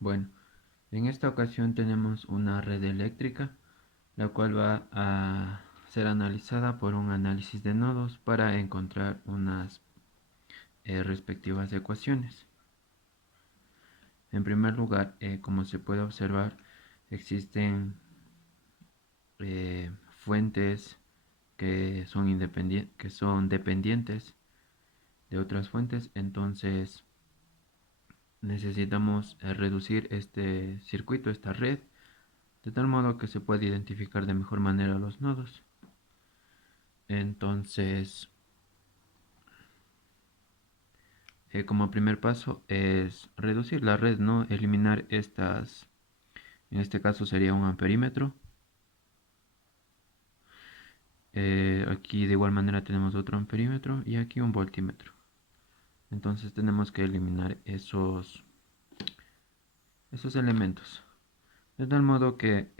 Bueno, en esta ocasión tenemos una red eléctrica, la cual va a ser analizada por un análisis de nodos para encontrar unas respectivas ecuaciones. En primer lugar, como se puede observar, existen fuentes que son dependientes de otras fuentes, entonces necesitamos reducir este circuito, esta red, de tal modo que se pueda identificar de mejor manera los nodos. Entonces, como primer paso es reducir la red, ¿no? Eliminar estas, en este caso sería un amperímetro. Aquí de igual manera tenemos otro amperímetro y aquí un voltímetro. Entonces tenemos que eliminar esos elementos. De tal modo que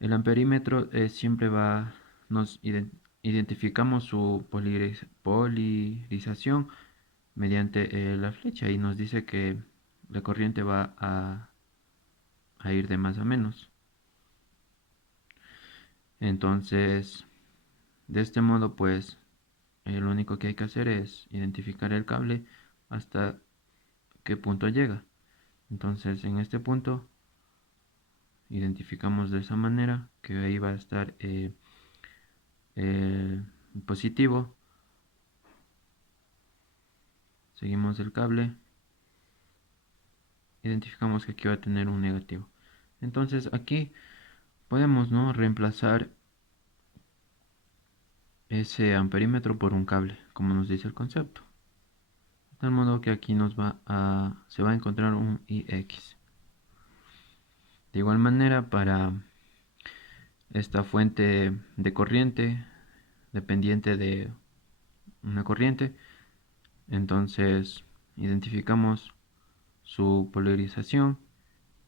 el amperímetro siempre nos identificamos su polarización mediante la flecha y nos dice que la corriente va a ir de más a menos. Entonces, de este modo, pues, lo único que hay que hacer es identificar el cable hasta qué punto llega. Entonces, en este punto, identificamos de esa manera que ahí va a estar el positivo. Seguimos el cable, identificamos que aquí va a tener un negativo. Entonces, aquí podemos, ¿no?, reemplazar ese amperímetro por un cable, como nos dice el concepto. De tal modo que aquí se va a encontrar un IX. De igual manera, para esta fuente de corriente dependiente de una corriente, entonces identificamos su polarización.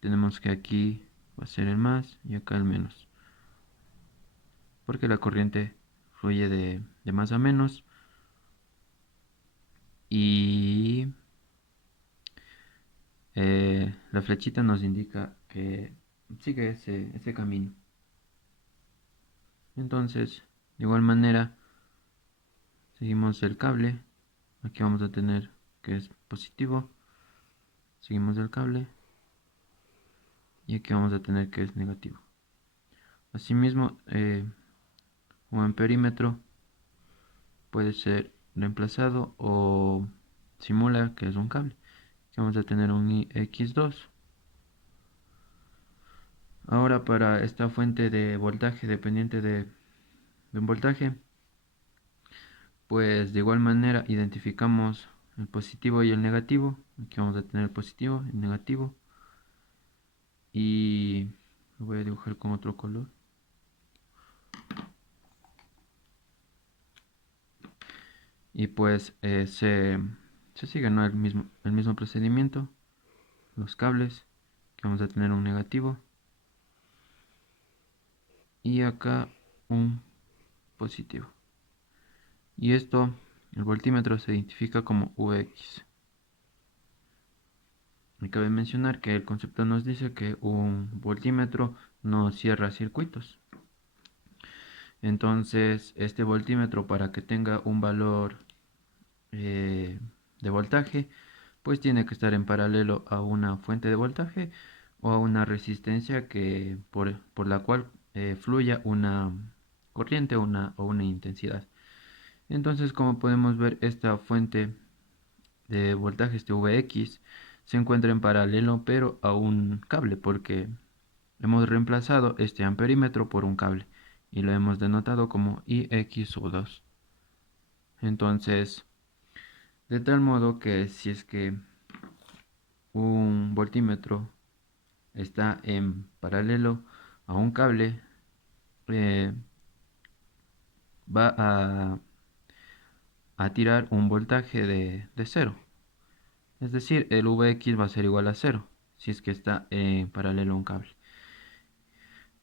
Tenemos que aquí va a ser el más y acá el menos, porque la corriente fluye de más a menos y la flechita nos indica que sigue ese camino. Entonces, de igual manera, seguimos el cable. Aquí vamos a tener que es positivo. Seguimos el cable. Y aquí vamos a tener que es negativo. Asimismo, un amperímetro puede ser reemplazado o simula que es un cable. Aquí vamos a tener un IX2. Ahora para esta fuente de voltaje dependiente de un voltaje, pues de igual manera identificamos el positivo y el negativo. Aquí vamos a tener el positivo y el negativo. Y lo voy a dibujar con otro color. Y pues se sigue, ¿no?, el mismo procedimiento. Los cables, que vamos a tener un negativo. Y acá un positivo. Y esto, el voltímetro se identifica como Vx. Me cabe mencionar que el concepto nos dice que un voltímetro no cierra circuitos. Entonces, este voltímetro, para que tenga un valor de voltaje, pues tiene que estar en paralelo a una fuente de voltaje o a una resistencia por la cual fluya una corriente o una intensidad. Entonces, como podemos ver, esta fuente de voltaje, este Vx, se encuentra en paralelo pero a un cable, porque hemos reemplazado este amperímetro por un cable y lo hemos denotado como IX2. Entonces, de tal modo que si es que un voltímetro está en paralelo a un cable, eh, va a tirar un voltaje de cero. Es decir, el Vx va a ser igual a cero si es que está en paralelo a un cable.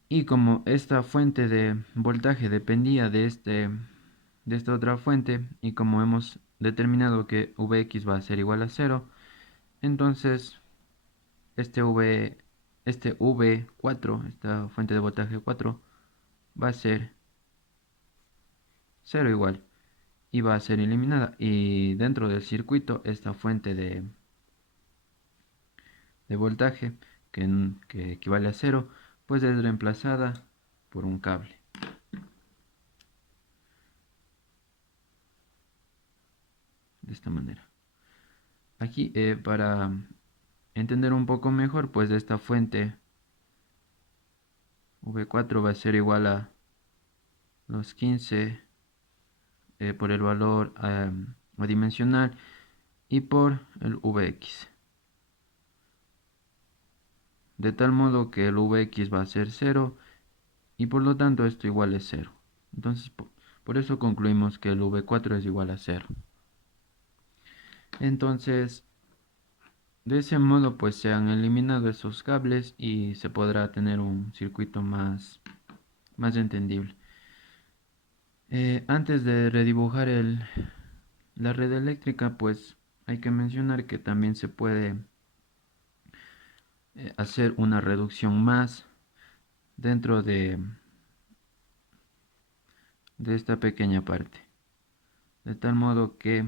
Y como esta fuente de voltaje dependía de esta otra fuente, y como hemos determinado que Vx va a ser igual a cero, Entonces este V4, esta fuente de voltaje 4, va a ser 0 igual y va a ser eliminada, y dentro del circuito esta fuente de voltaje que equivale a 0 pues es reemplazada por un cable de esta manera. Aquí para entender un poco mejor, pues esta fuente V4 va a ser igual a los 15 por el valor adimensional y por el Vx, de tal modo que el Vx va a ser 0 y por lo tanto esto igual es 0. Entonces por eso concluimos que el V4 es igual a 0. Entonces de ese modo pues se han eliminado esos cables y se podrá tener un circuito más entendible. Antes de redibujar la red eléctrica, pues hay que mencionar que también se puede hacer una reducción más dentro de esta pequeña parte, de tal modo que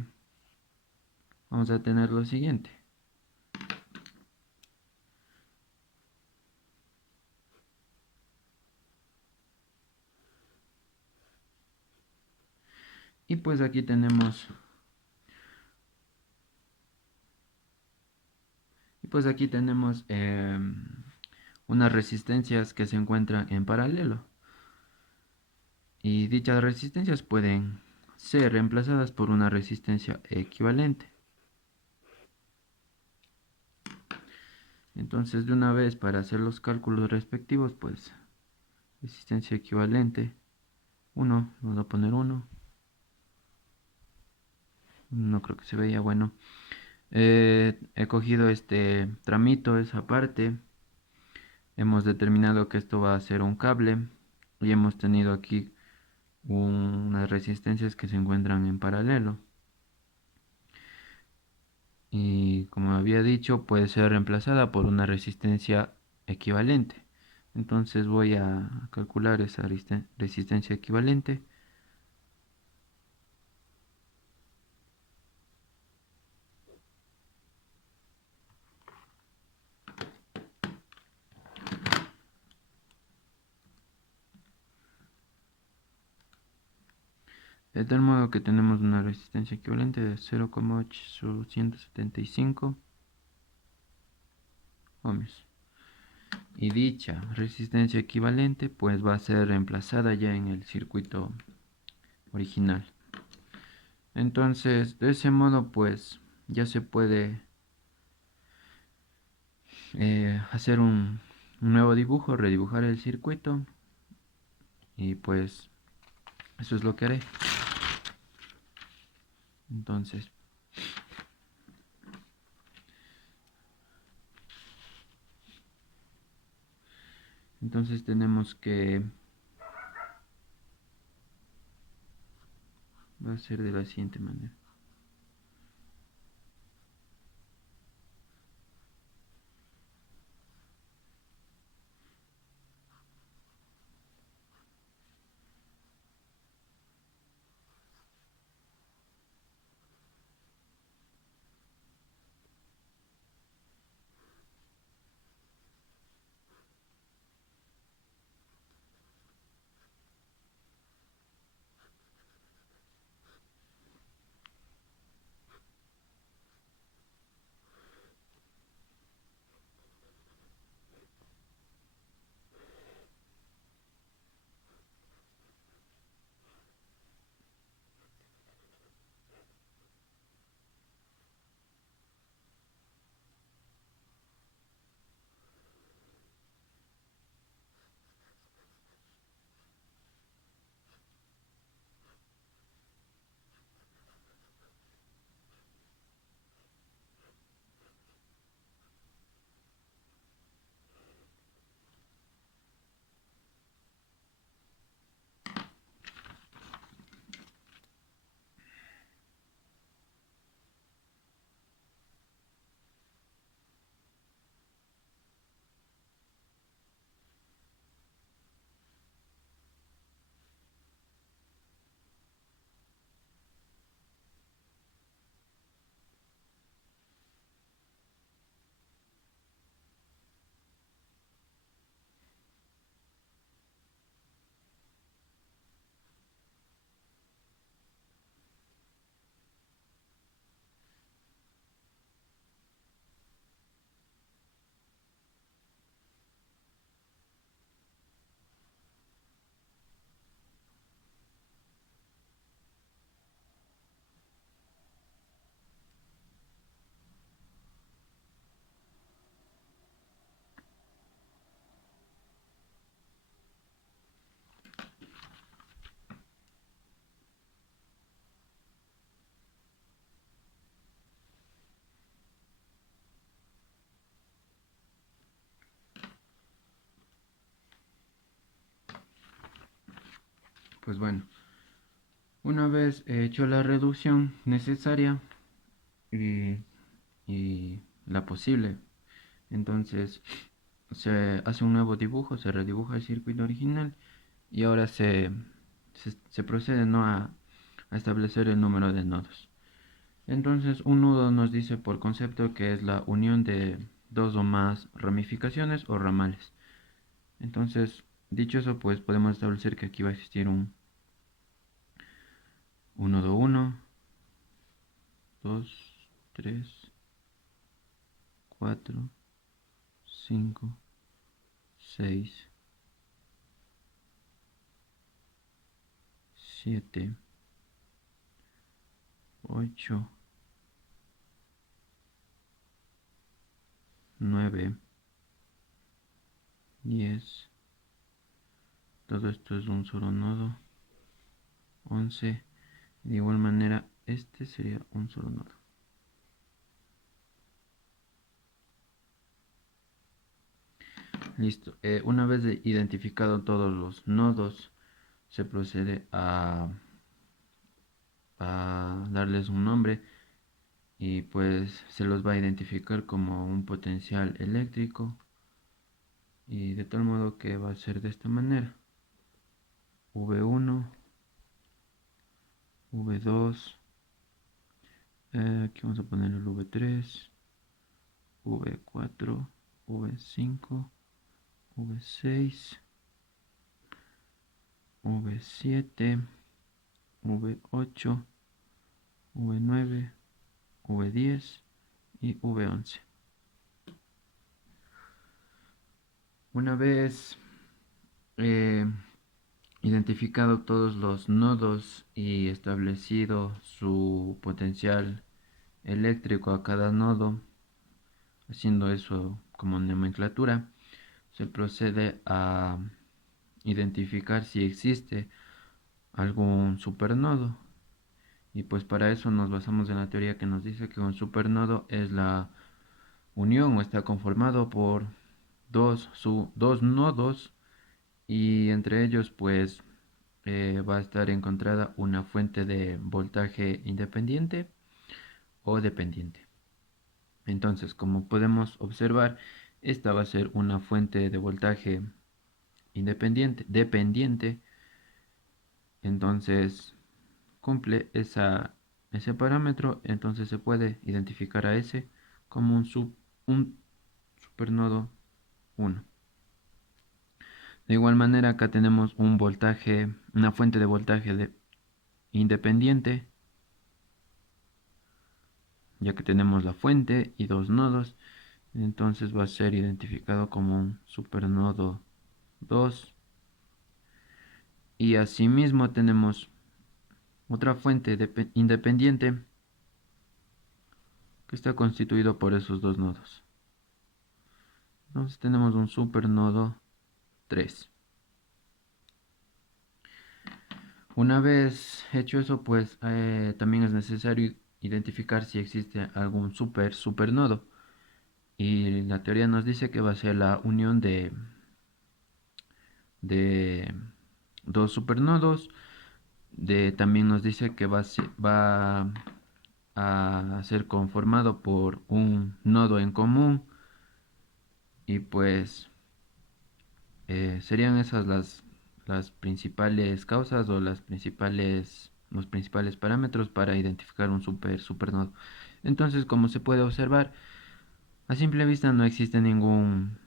vamos a tener lo siguiente. Y pues aquí tenemos unas resistencias que se encuentran en paralelo, y dichas resistencias pueden ser reemplazadas por una resistencia equivalente. Entonces, de una vez, para hacer los cálculos respectivos, pues resistencia equivalente 1, vamos a poner 1, no creo que se veía bueno. He cogido este tramito, esa parte, hemos determinado que esto va a ser un cable y hemos tenido aquí unas resistencias que se encuentran en paralelo, y como había dicho puede ser reemplazada por una resistencia equivalente. Entonces voy a calcular esa resistencia equivalente. De tal modo que tenemos una resistencia equivalente de 0,875 ohmios. Y dicha resistencia equivalente pues va a ser reemplazada ya en el circuito original. Entonces de ese modo pues ya se puede hacer un nuevo dibujo, redibujar el circuito, y pues eso es lo que haré. Entonces tenemos que va a ser de la siguiente manera. Pues bueno, una vez hecho la reducción necesaria y, y la posible, entonces se hace un nuevo dibujo, se redibuja el circuito original y ahora se procede, ¿no?, a establecer el número de nodos. Entonces un nudo nos dice por concepto que es la unión de dos o más ramificaciones o ramales. Entonces, dicho eso, pues podemos establecer que aquí va a existir un nodo 1, 2, 3, 4, 5, 6, 7, 8, 9, 10. Todo esto es un solo nodo. 11. De igual manera, este sería un solo nodo. Listo. Una vez identificado todos los nodos, se procede a darles un nombre y pues se los va a identificar como un potencial eléctrico, y de tal modo que va a ser de esta manera: V1, V2, aquí vamos a poner el V3, V4, V5, V6, V7, V8, V9, V10 y V11. Una vez eh, identificado todos los nodos y establecido su potencial eléctrico a cada nodo, haciendo eso como nomenclatura, se procede a identificar si existe algún supernodo. Y pues para eso nos basamos en la teoría que nos dice que un supernodo es la unión o está conformado por dos nodos, y entre ellos pues va a estar encontrada una fuente de voltaje independiente o dependiente. Entonces, como podemos observar, esta va a ser una fuente de voltaje dependiente. Entonces cumple ese parámetro, entonces se puede identificar a ese como un supernodo 1. De igual manera, acá tenemos una fuente de voltaje independiente, ya que tenemos la fuente y dos nodos, entonces va a ser identificado como un supernodo 2. Y asimismo tenemos otra fuente independiente que está constituido por esos dos nodos. Entonces tenemos un supernodo 3. Una vez hecho eso, pues también es necesario identificar si existe algún supernodo. Y la teoría nos dice que va a ser la unión de dos supernodos. También nos dice que va a ser conformado por un nodo en común. Y pues serían esas las principales causas o los principales parámetros para identificar un supernodo. Entonces, como se puede observar, a simple vista no existe ningún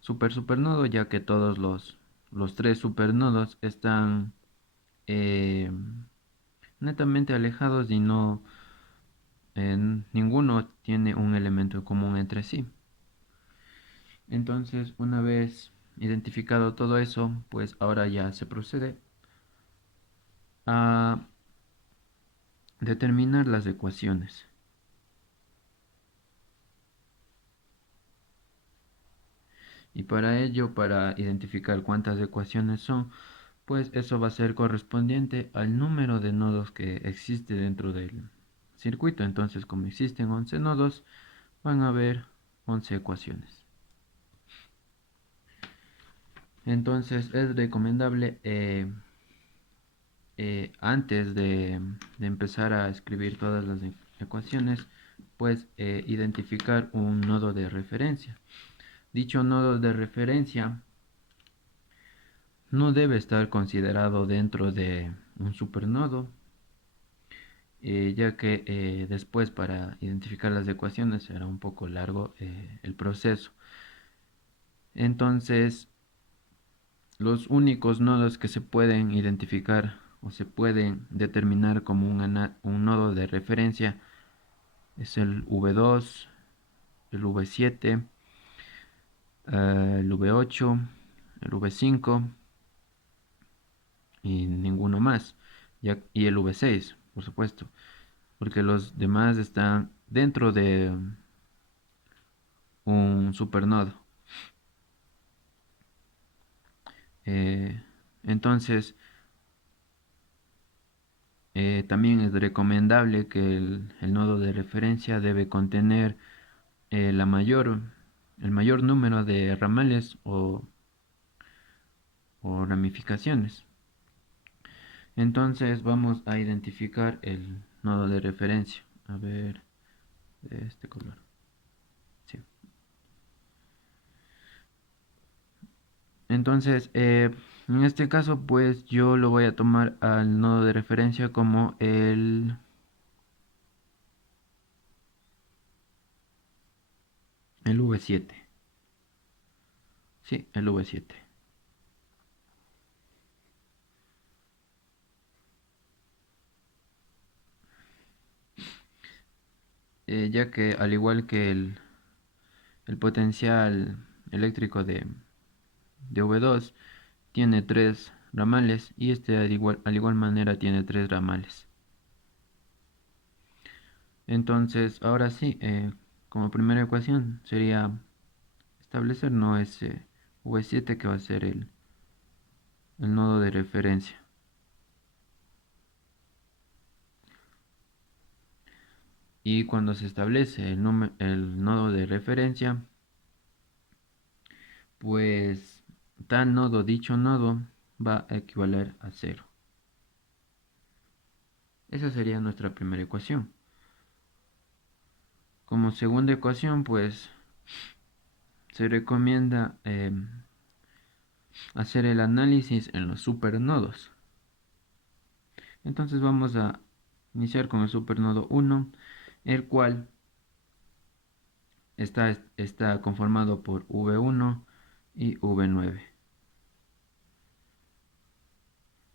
supernodo, ya que todos los tres supernodos están eh, netamente alejados y ninguno tiene un elemento en común entre sí. Entonces, una vez identificado todo eso, pues ahora ya se procede a determinar las ecuaciones. Y para ello, para identificar cuántas ecuaciones son, pues eso va a ser correspondiente al número de nodos que existe dentro del circuito. Entonces, como existen 11 nodos, van a haber 11 ecuaciones. Entonces es recomendable antes de empezar a escribir todas las ecuaciones, pues identificar un nodo de referencia. Dicho nodo de referencia no debe estar considerado dentro de un supernodo, ya que después para identificar las ecuaciones será un poco largo el proceso. Entonces, los únicos nodos que se pueden identificar o se pueden determinar como un nodo de referencia es el V2, el V7, el V8, el V5 y ninguno más. Y el V6, por supuesto, porque los demás están dentro de un supernodo. Eh, entonces, también es recomendable que el nodo de referencia debe contener el mayor número de ramales o ramificaciones. Entonces vamos a identificar el nodo de referencia. A ver, de este color. Sí. Entonces, en este caso, pues yo lo voy a tomar al nodo de referencia como el V7. Sí, el V7. Ya que al igual que el potencial eléctrico de V2 tiene tres ramales y este al igual manera tiene tres ramales. Entonces, ahora sí, como primera ecuación sería establecer no ese V7 que va a ser el nodo de referencia. Y cuando se establece el nodo de referencia, pues dicho nodo, va a equivaler a cero. Esa sería nuestra primera ecuación. Como segunda ecuación, pues se recomienda hacer el análisis en los supernodos. Entonces vamos a iniciar con el supernodo 1, el cual está conformado por V1 y V9,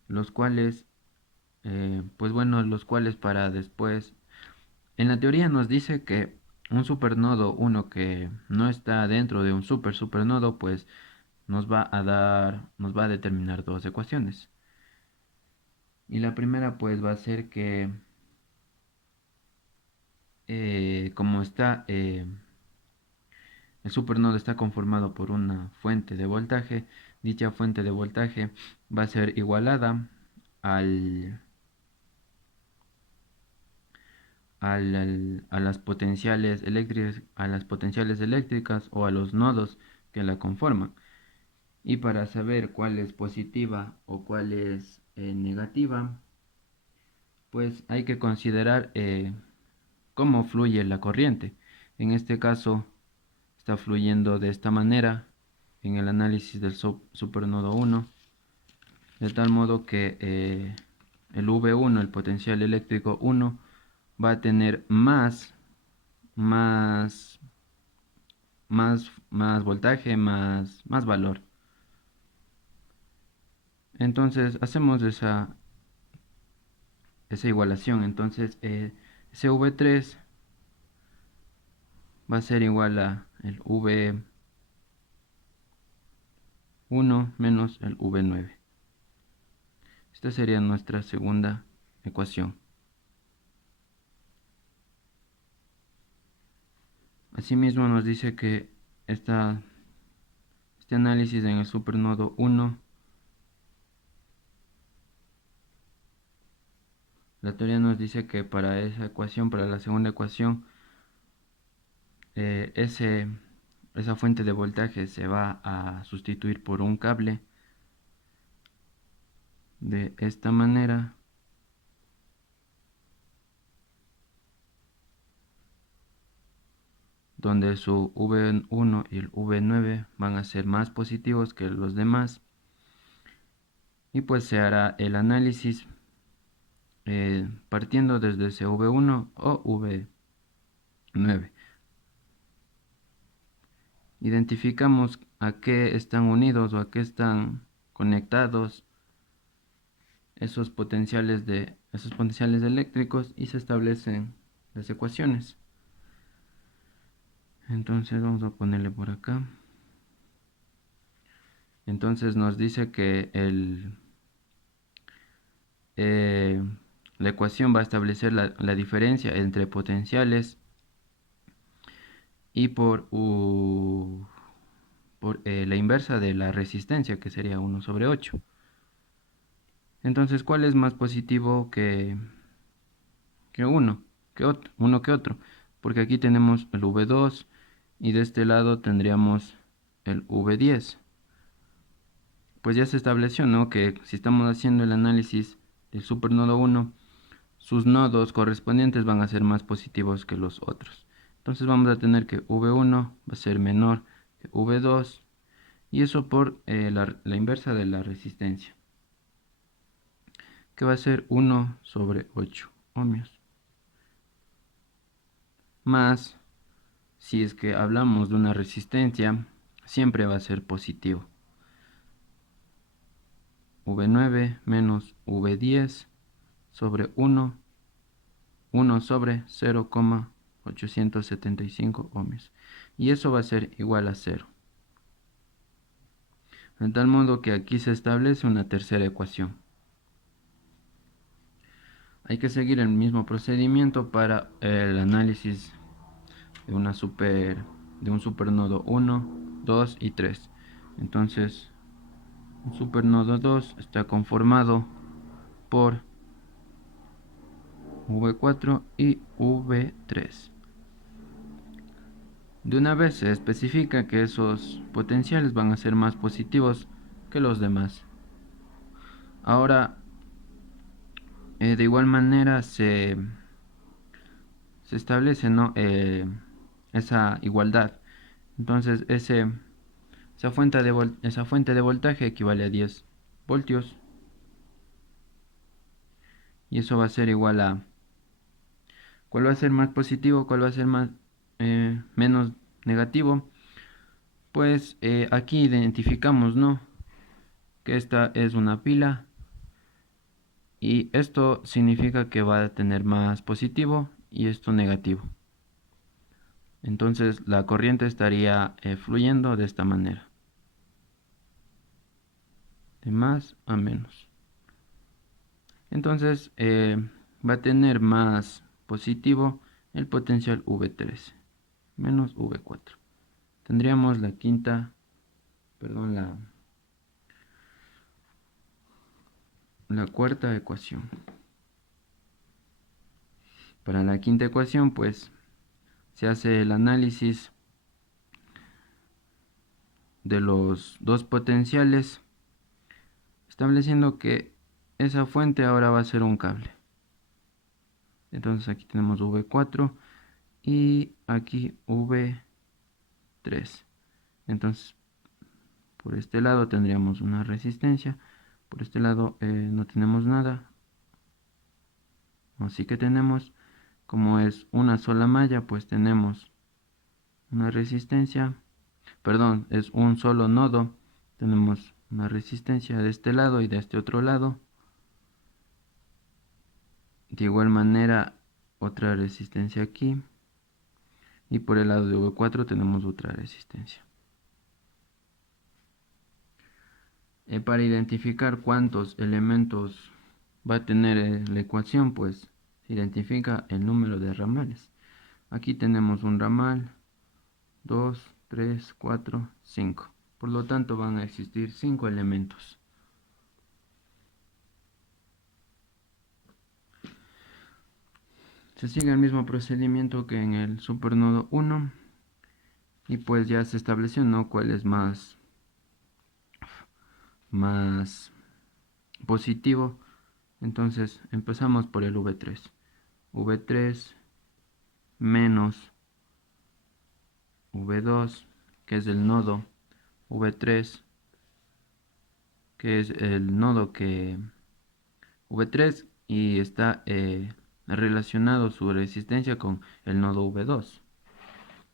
los cuales, pues bueno, los cuales para después, en la teoría nos dice que un supernodo 1 que no está dentro de un supernodo, pues nos va a determinar dos ecuaciones. Y la primera pues va a ser que como el supernodo está conformado por una fuente de voltaje, dicha fuente de voltaje va a ser igualada al, a las potenciales eléctricas o a los nodos que la conforman. Y para saber cuál es positiva o cuál es negativa, pues hay que considerar cómo fluye la corriente. En este caso está fluyendo de esta manera en el análisis del supernodo 1, de tal modo que el V1, el potencial eléctrico 1, va a tener más, más voltaje, más valor. Entonces hacemos esa igualación. Entonces ese V3 va a ser igual a el V1 menos el V9. Esta sería nuestra segunda ecuación. Asimismo nos dice que este análisis en el supernodo 1, la teoría nos dice que para esa ecuación, para la segunda ecuación, eh, ese, esa fuente de voltaje se va a sustituir por un cable de esta manera, donde su V1 y el V9 van a ser más positivos que los demás, y pues se hará el análisis partiendo desde ese V1 o V9. Identificamos a qué están unidos o a qué están conectados esos potenciales eléctricos y se establecen las ecuaciones. Entonces vamos a ponerle por acá. Entonces nos dice que la ecuación va a establecer la diferencia entre potenciales y por la inversa de la resistencia, que sería 1/8. Entonces, ¿cuál es más positivo que uno que otro? Porque aquí tenemos el V2 y de este lado tendríamos el V10. Pues ya se estableció, ¿no?, que si estamos haciendo el análisis del supernodo 1, sus nodos correspondientes van a ser más positivos que los otros. Entonces vamos a tener que V1 va a ser menor que V2 y eso por la inversa de la resistencia, que va a ser 1/8 ohmios. Más, si es que hablamos de una resistencia, siempre va a ser positivo. V9 menos V10 sobre 1 sobre 0,875 ohmios. Y eso va a ser igual a 0. De tal modo que aquí se establece una tercera ecuación. Hay que seguir el mismo procedimiento para el análisis de un supernodo 1, 2 y 3. Entonces, un supernodo 2 está conformado por V4 y V3. De una vez se especifica que esos potenciales van a ser más positivos que los demás. Ahora, de igual manera se establece, ¿no?, esa igualdad. Entonces esa fuente de voltaje equivale a 10 voltios y eso va a ser igual a ¿cuál va a ser más positivo? ¿Cuál va a ser menos negativo? Pues aquí identificamos, ¿no?, que esta es una pila y esto significa que va a tener más positivo y esto negativo. Entonces la corriente estaría fluyendo de esta manera, de más a menos. Entonces va a tener más positivo el potencial V13 menos V4. Tendríamos la cuarta ecuación. Para la quinta ecuación, pues se hace el análisis de los dos potenciales, estableciendo que esa fuente ahora va a ser un cable. Entonces aquí tenemos V4 y aquí V3. Entonces por este lado tendríamos una resistencia, por este lado no tenemos nada, así que tenemos, como es una sola malla, pues tenemos una resistencia, perdón, es un solo nodo, tenemos una resistencia de este lado y de este otro lado. De igual manera otra resistencia aquí y por el lado de V4 tenemos otra resistencia. Para identificar cuántos elementos va a tener la ecuación, pues se identifica el número de ramales. Aquí tenemos un ramal, 2, 3, 4, 5. Por lo tanto van a existir 5 elementos. Se sigue el mismo procedimiento que en el supernodo 1 y pues ya se estableció, ¿no?, cuál es más positivo. Entonces empezamos por el V3. V3 menos V2, que es el nodo V3, que es el nodo que V3 y está relacionado su resistencia con el nodo V2.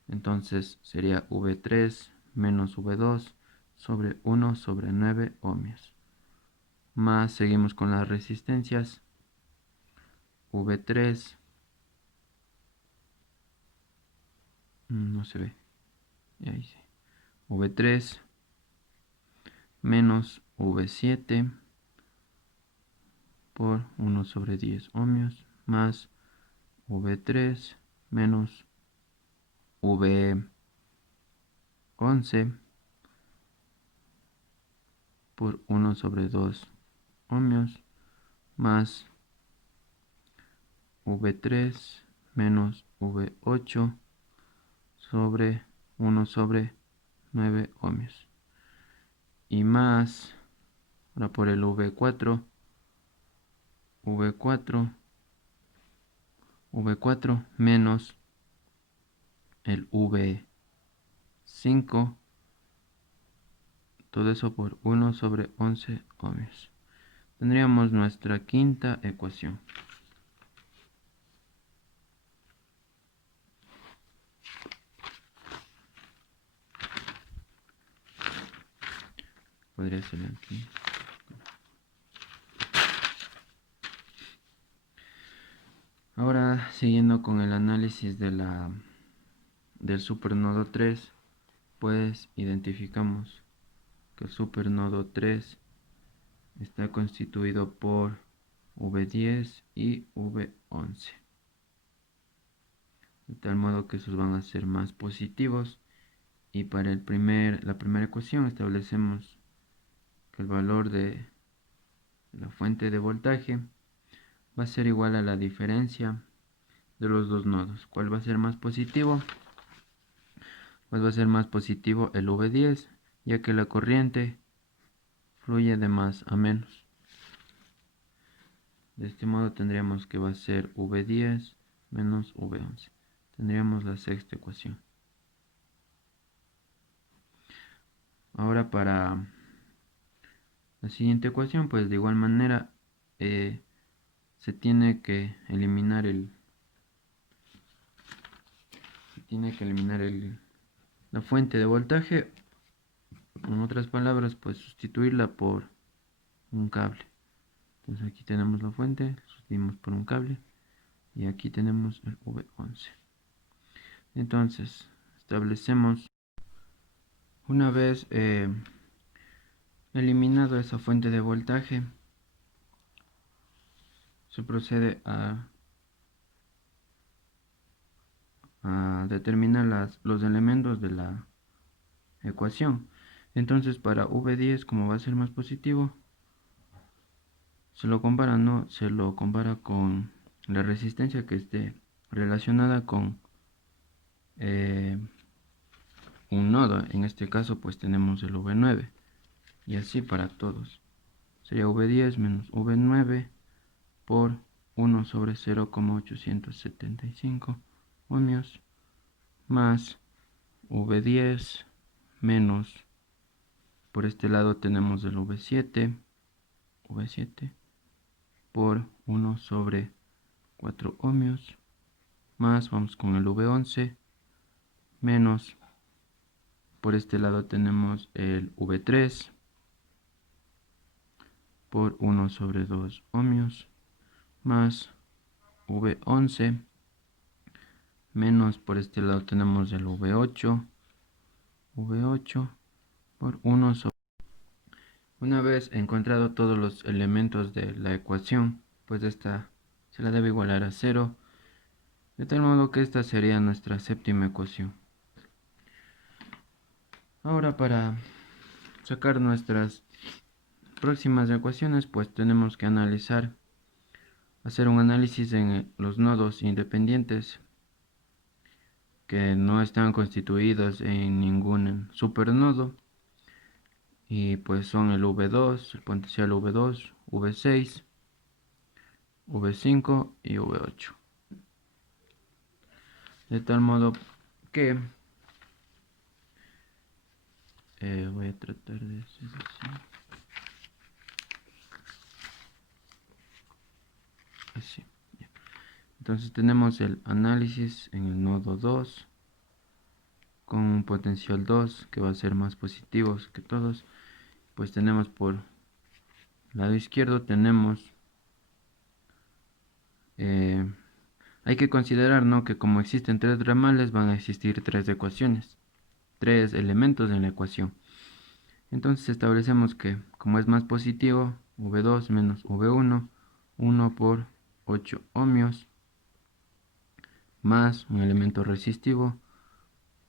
Entonces sería V3 menos V2 sobre 1 sobre 9 ohmios. Más seguimos con las resistencias. V3 no se ve. Ahí sí. V3 menos V7 por 1 sobre 10 ohmios más V3 menos V11 por 1 sobre 2 ohmios más V3 menos V8 sobre 1 sobre 9 ohmios. Y más, ahora por el V4 menos el V5, todo eso por 1 sobre 11 ohmios. Tendríamos nuestra quinta ecuación. Podría ser aquí. Ahora, siguiendo con el análisis del supernodo 3, pues identificamos que el supernodo 3 está constituido por V10 y V11. De tal modo que esos van a ser más positivos. Y para la primera ecuación establecemos que el valor de la fuente de voltaje va a ser igual a la diferencia de los dos nodos. ¿Cuál va a ser más positivo? Pues va a ser más positivo el V10, ya que la corriente fluye de más a menos. De este modo tendríamos que va a ser V10 menos V11. Tendríamos la sexta ecuación. Ahora para la siguiente ecuación, pues de igual manera se tiene que eliminar la fuente de voltaje. En otras palabras, pues sustituirla por un cable. Entonces aquí tenemos la fuente, sustituimos por un cable y aquí tenemos el V11. Entonces establecemos, una vez eliminado esa fuente de voltaje, se procede a determinar los elementos de la ecuación. Entonces para V10, como va a ser más positivo, se lo compara con la resistencia que esté relacionada con un nodo. En este caso pues tenemos el V9 y así para todos. Sería V10 menos V9 por 1 sobre 0,875 ohmios más V10 menos, por este lado tenemos el V7 por 1 sobre 4 ohmios más, vamos con el V11 menos, por este lado tenemos el V3 por 1 sobre 2 ohmios más V11 menos, por este lado tenemos el V8 por 1 sobre. Una vez encontrado todos los elementos de la ecuación, pues esta se la debe igualar a 0, de tal modo que esta sería nuestra séptima ecuación. Ahora para sacar nuestras próximas ecuaciones, pues tenemos que hacer un análisis en los nodos independientes que no están constituidos en ningún supernodo. y pues son el V2, el potencial V2, V6, V5 y V8. De tal modo que voy a tratar de hacer así. Entonces tenemos el análisis en el nodo 2 con un potencial 2 que va a ser más positivo que todos. Pues tenemos por lado izquierdo tenemos hay que considerar, ¿no?, que como existen tres ramales van a existir tres ecuaciones, tres elementos en la ecuación. Entonces establecemos que como es más positivo, V2 menos V1, 1 por 8 ohmios, más un elemento resistivo,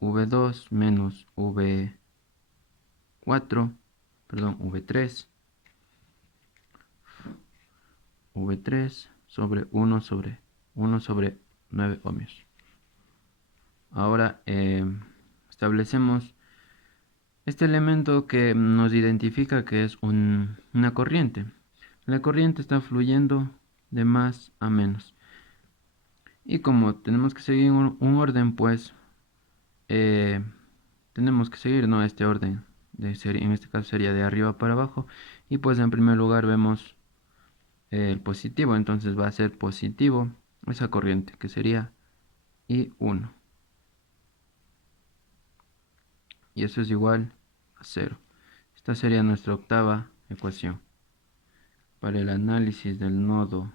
V2 menos V3 sobre 1 sobre 9 ohmios. Ahora establecemos este elemento que nos identifica que es una corriente. La corriente está fluyendo de más a menos. Y como tenemos que seguir un orden, pues tenemos que seguir, ¿no?, este orden de serie, en este caso sería de arriba para abajo. Y pues en primer lugar vemos el positivo, entonces va a ser positivo esa corriente que sería I1. Y eso es igual a 0. Esta sería nuestra octava ecuación. Para el análisis del nodo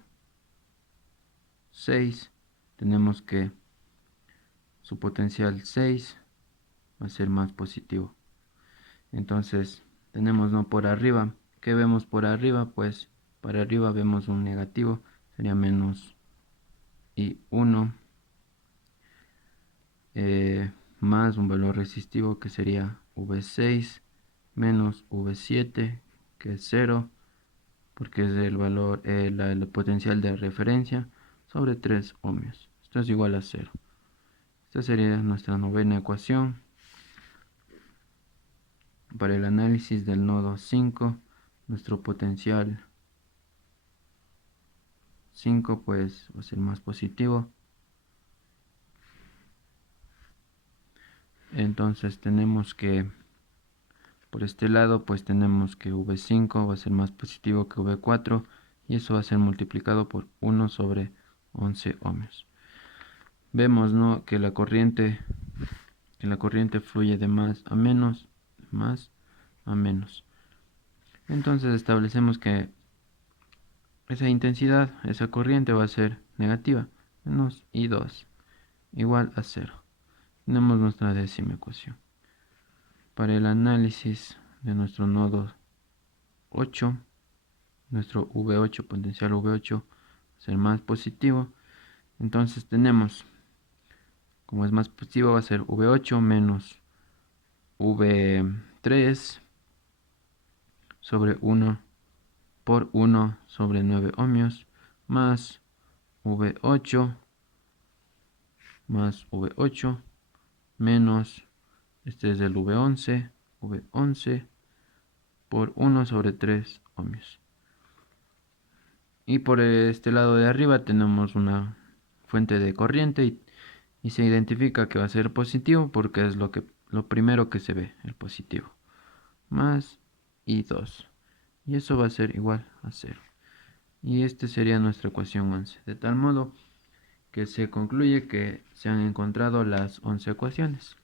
6 tenemos que su potencial 6 va a ser más positivo. Entonces tenemos, ¿no?, por arriba. ¿Qué vemos por arriba? Pues para arriba vemos un negativo, sería menos I1 más un valor resistivo que sería V6 menos V7, que es 0, porque es el valor, el potencial de referencia sobre 3 ohmios. Esto es igual a 0. Esta sería nuestra novena ecuación. Para el análisis del nodo 5, nuestro potencial 5 pues va a ser más positivo. Entonces tenemos que por este lado pues tenemos que V5 va a ser más positivo que V4 y eso va a ser multiplicado por 1 sobre 11 ohmios. Vemos, ¿no?, que la corriente fluye de más a menos, Entonces establecemos que esa intensidad, esa corriente va a ser negativa, menos I2 igual a 0. Tenemos nuestra décima ecuación. Para el análisis de nuestro nodo 8, nuestro V8, potencial V8 va a ser más positivo. Entonces tenemos, como es más positivo, va a ser V8 menos V3 sobre 1 por 1 sobre 9 ohmios más V8 menos, este es el V11 por 1 sobre 3 ohmios. Y por este lado de arriba tenemos una fuente de corriente y se identifica que va a ser positivo porque es lo primero que se ve, el positivo. Más I2. Y eso va a ser igual a 0. Y esta sería nuestra ecuación 11. De tal modo que se concluye que se han encontrado las 11 ecuaciones.